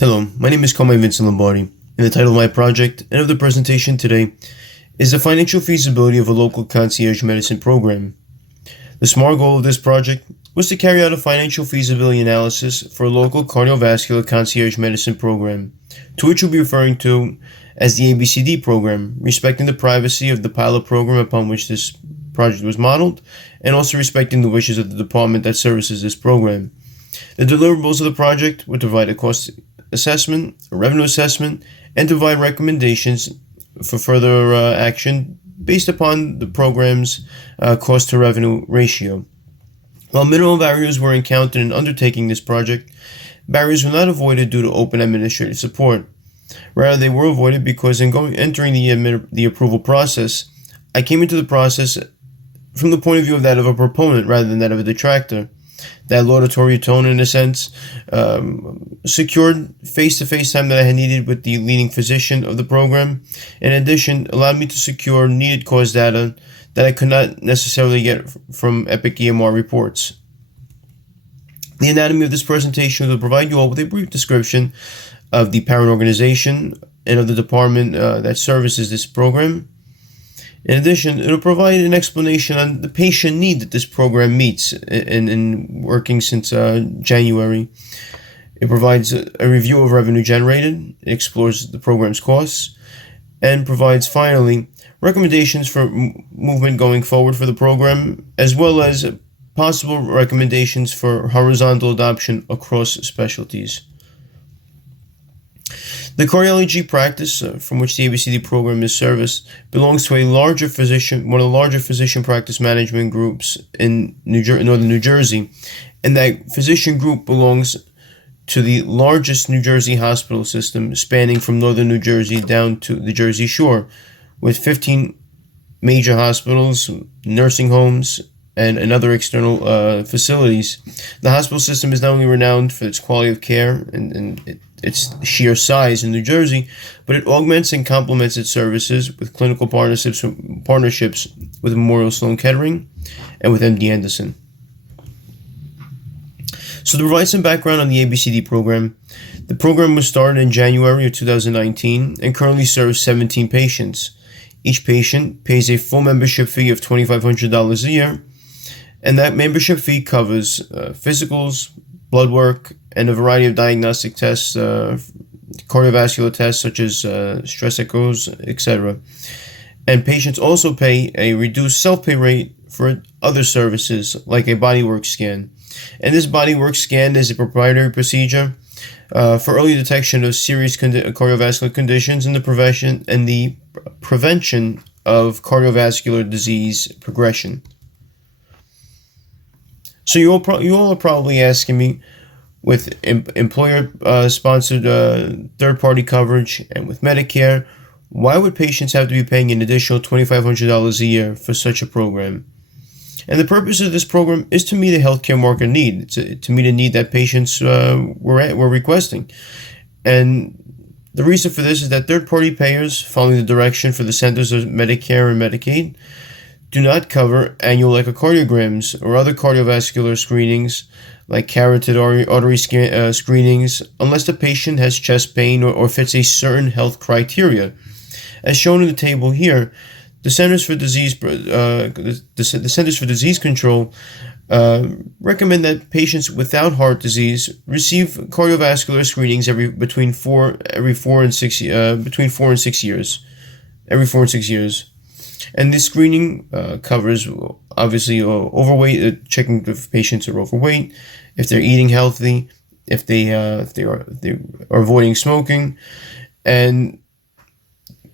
Hello, my name is Carmine Vincent Lombardi, and the title of my project and of the presentation today is the financial feasibility of a local concierge medicine program. The small goal of this project was to carry out a financial feasibility analysis for a local cardiovascular concierge medicine program, to which we'll be referring to as the ABCD program, respecting the privacy of the pilot program upon which this project was modeled, and also respecting the wishes of the department that services this program. The deliverables of the project would provide a cost assessment, a revenue assessment, and provide recommendations for further action based upon the program's cost to revenue ratio. While minimal barriers were encountered in undertaking this project, barriers were not avoided due to open administrative support. Rather, they were avoided because in entering the approval process, I came into the process from the point of view of that of a proponent rather than that of a detractor. That laudatory tone, in a sense, secured face-to-face time that I had needed with the leading physician of the program. In addition, allowed me to secure needed cause data that I could not necessarily get from Epic EMR reports. The anatomy of this presentation will provide you all with a brief description of the parent organization and of the department that services this program. In addition, it will provide an explanation on the patient need that this program meets in working since January. It provides a review of revenue generated, it explores the program's costs, and provides, finally, recommendations for movement going forward for the program, as well as possible recommendations for horizontal adoption across specialties. The cardiology practice from which the ABCD program is serviced belongs to one of the larger physician practice management groups in northern New Jersey, and that physician group belongs to the largest New Jersey hospital system spanning from northern New Jersey down to the Jersey Shore, with 15 major hospitals, nursing homes, and other external facilities. The hospital system is not only renowned for its quality of care and its sheer size in New Jersey, but it augments and complements its services with clinical partnerships with Memorial Sloan Kettering and with MD Anderson. So to provide some background on the ABCD program, the program was started in January of 2019 and currently serves 17 patients. Each patient pays a full membership fee of $2,500 a year, and that membership fee covers physicals, blood work, and a variety of diagnostic tests, cardiovascular tests such as stress echoes, etc. And patients also pay a reduced self-pay rate for other services like a bodywork scan. And this bodywork scan is a proprietary procedure for early detection of serious cardiovascular conditions and the prevention of cardiovascular disease progression. So you all are probably asking me, with employer-sponsored third-party coverage and with Medicare, why would patients have to be paying an additional $2,500 a year for such a program? And the purpose of this program is to meet a healthcare market need, to meet a need that patients were requesting. And the reason for this is that third-party payers, following the direction for the Centers of Medicare and Medicaid, do not cover annual echocardiograms or other cardiovascular screenings like carotid artery screenings unless the patient has chest pain or fits a certain health criteria. As shown in the table here, the Centers for Disease Control recommend that patients without heart disease receive cardiovascular screenings between 4 and 6 years. Every 4 and 6 years. And this screening covers, obviously, overweight, checking if patients are overweight, if they're eating healthy, if they are avoiding smoking, and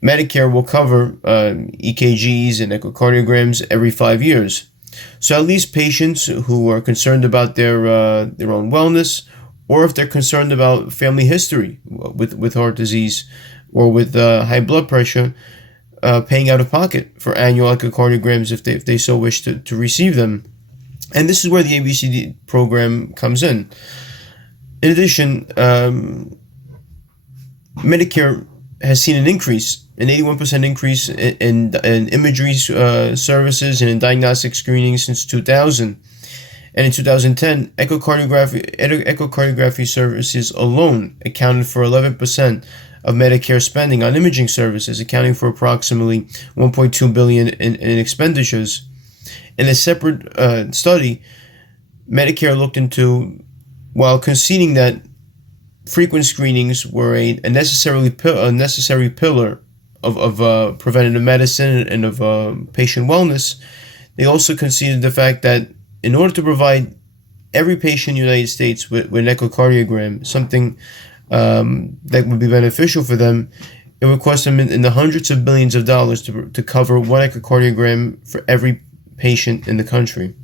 Medicare will cover EKGs and echocardiograms every 5 years. So at least patients who are concerned about their own wellness, or if they're concerned about family history with heart disease or with high blood pressure, paying out of pocket for annual echocardiograms if they so wish to receive them. And this is where the ABCD program comes in. In addition, Medicare has seen an 81% increase in imagery services and in diagnostic screening since 2000. And in 2010, echocardiography services alone accounted for 11% of Medicare spending on imaging services, accounting for approximately $1.2 billion in expenditures. In a separate study, Medicare looked into, while conceding that frequent screenings were a necessary pillar of preventative medicine and of patient wellness, they also conceded the fact that in order to provide every patient in the United States with an echocardiogram, something that would be beneficial for them, it would cost them in the hundreds of billions of dollars to cover one echocardiogram for every patient in the country.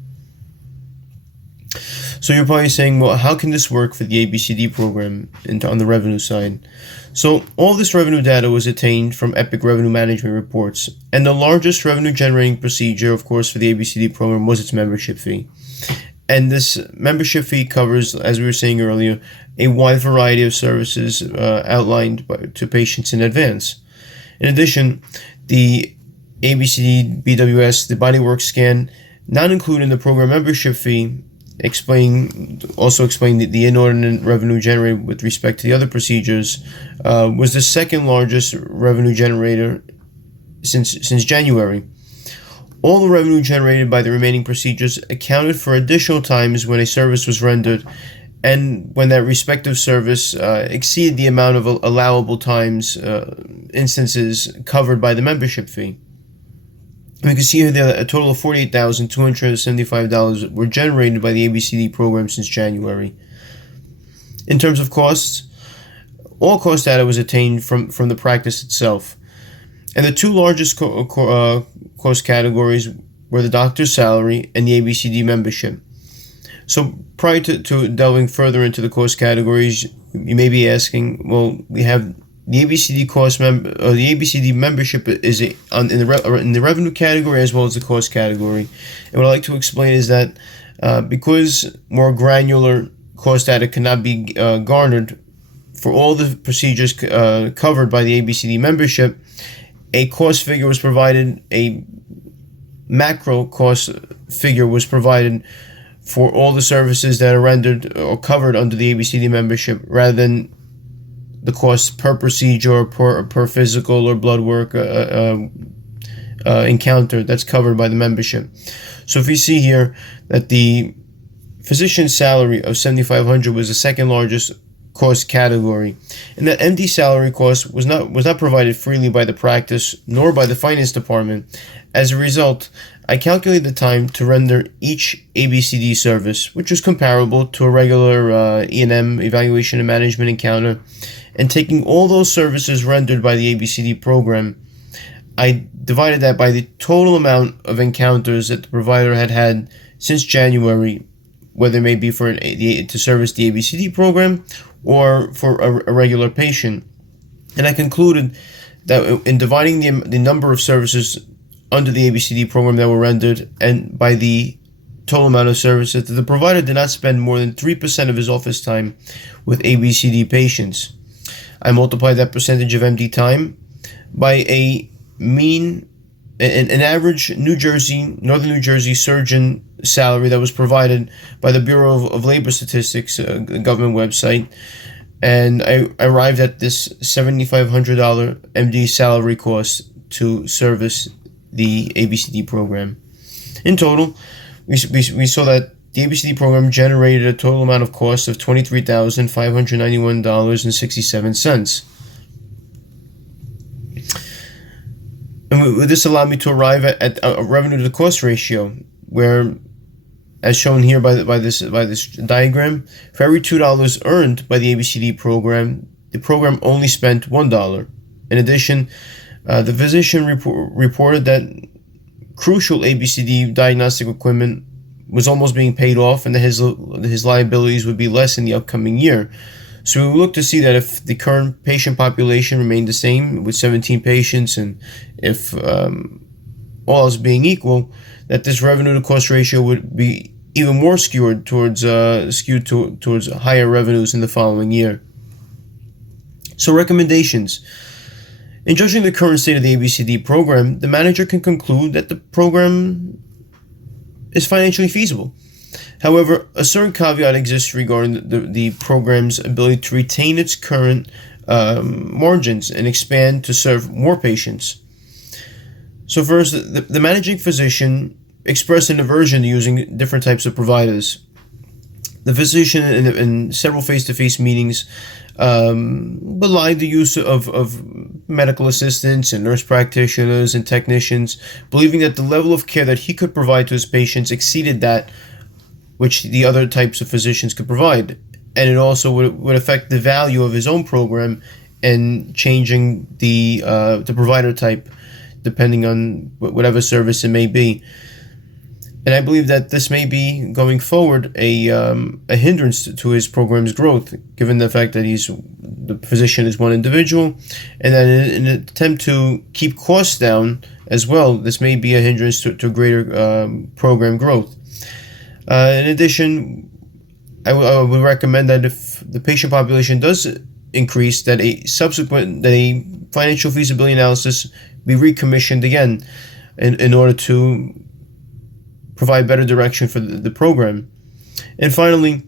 So you're probably saying, well, how can this work for the ABCD program on the revenue side? So all this revenue data was attained from Epic revenue management reports, and the largest revenue generating procedure, of course, for the ABCD program was its membership fee. And this membership fee covers, as we were saying earlier, a wide variety of services outlined to patients in advance. In addition, the ABCD BWS, the bodywork scan, not included in the program membership fee, explain the inordinate revenue generated with respect to the other procedures, was the second largest revenue generator since January. All the revenue generated by the remaining procedures accounted for additional times when a service was rendered and when that respective service exceeded the amount of allowable times instances covered by the membership fee. We can see here that a total of $48,275 were generated by the ABCD program since January. In terms of costs, all cost data was attained from the practice itself. And the two largest cost categories were the doctor's salary and the ABCD membership. So prior to delving further into the cost categories, you may be asking, well, we have the ABCD the ABCD membership is in the revenue category as well as the cost category. And what I'd like to explain is that because more granular cost data cannot be garnered for all the procedures covered by the ABCD membership, a cost figure was provided, a macro cost figure was provided for all the services that are rendered or covered under the ABCD membership, rather than the cost per procedure or per physical or blood work encounter that's covered by the membership. So if we see here that the physician's salary of $7,500 was the second largest cost category, and that MD salary cost was not provided freely by the practice nor by the finance department. As a result, I calculated the time to render each ABCD service, which was comparable to a regular E&M, evaluation and management encounter, and taking all those services rendered by the ABCD program, I divided that by the total amount of encounters that the provider had since January, whether it may be to service the ABCD program or for a regular patient. And I concluded that in dividing the number of services under the ABCD program that were rendered and by the total amount of services, the provider did not spend more than 3% of his office time with ABCD patients. I multiplied that percentage of MD time by an average Northern New Jersey surgeon salary that was provided by the Bureau of Labor Statistics, a government website, and I arrived at this $7,500 MD salary cost to service the ABCD program. In total, we saw that the ABCD program generated a total amount of cost of $23,591.67. And this allowed me to arrive at a revenue to cost ratio, where, as shown here by this diagram, for every $2 earned by the ABCD program, the program only spent $1. In addition, the physician reported that crucial ABCD diagnostic equipment was almost being paid off, and that his liabilities would be less in the upcoming year. So we look to see that if the current patient population remained the same with 17 patients, and if all else being equal, that this revenue to cost ratio would be even more skewed towards higher revenues in the following year. So recommendations. In judging the current state of the ABCD program, the manager can conclude that the program is financially feasible. However, a certain caveat exists regarding the program's ability to retain its current margins and expand to serve more patients. So first, the managing physician expressed an aversion to using different types of providers. The physician, in several face-to-face meetings, belied the use of medical assistants and nurse practitioners and technicians, believing that the level of care that he could provide to his patients exceeded that which the other types of physicians could provide. And it also would affect the value of his own program and changing the provider type depending on whatever service it may be. And I believe that this may be, going forward, a hindrance to his program's growth, given the fact that the physician is one individual, and that in an attempt to keep costs down as well, this may be a hindrance to greater program growth. In addition, I would recommend that if the patient population does increase, that a financial feasibility analysis be recommissioned again in order to provide better direction for the program. And finally,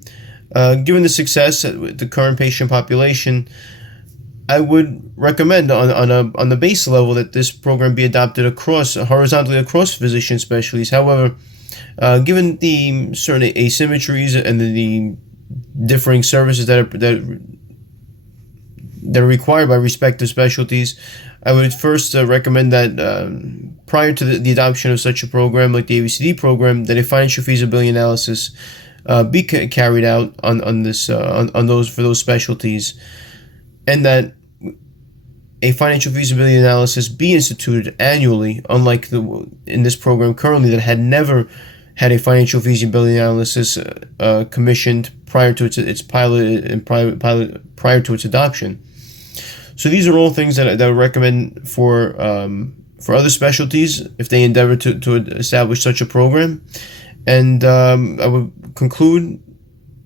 given the success with the current patient population, I would recommend on the base level that this program be adopted horizontally across physician specialties. However, given the certain asymmetries and the differing services that are required by respective specialties, I would first recommend that prior to the adoption of such a program like the ABCD program, that a financial feasibility analysis be carried out on those specialties, and that a financial feasibility analysis be instituted annually, unlike in this program currently that had never had a financial feasibility analysis commissioned prior to its pilot and prior to its adoption. So these are all things that I would recommend for other specialties if they endeavor to establish such a program. And I would conclude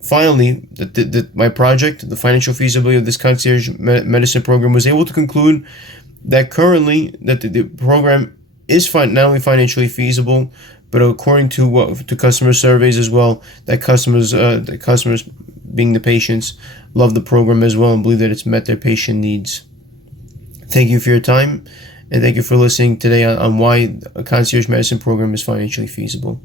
finally that my project, the financial feasibility of this concierge medicine program, was able to conclude that currently that the program is not only financially feasible, but according to customer surveys as well, that customers being the patients, love the program as well and believe that it's met their patient needs. Thank you for your time, and thank you for listening today on why a concierge medicine program is financially feasible.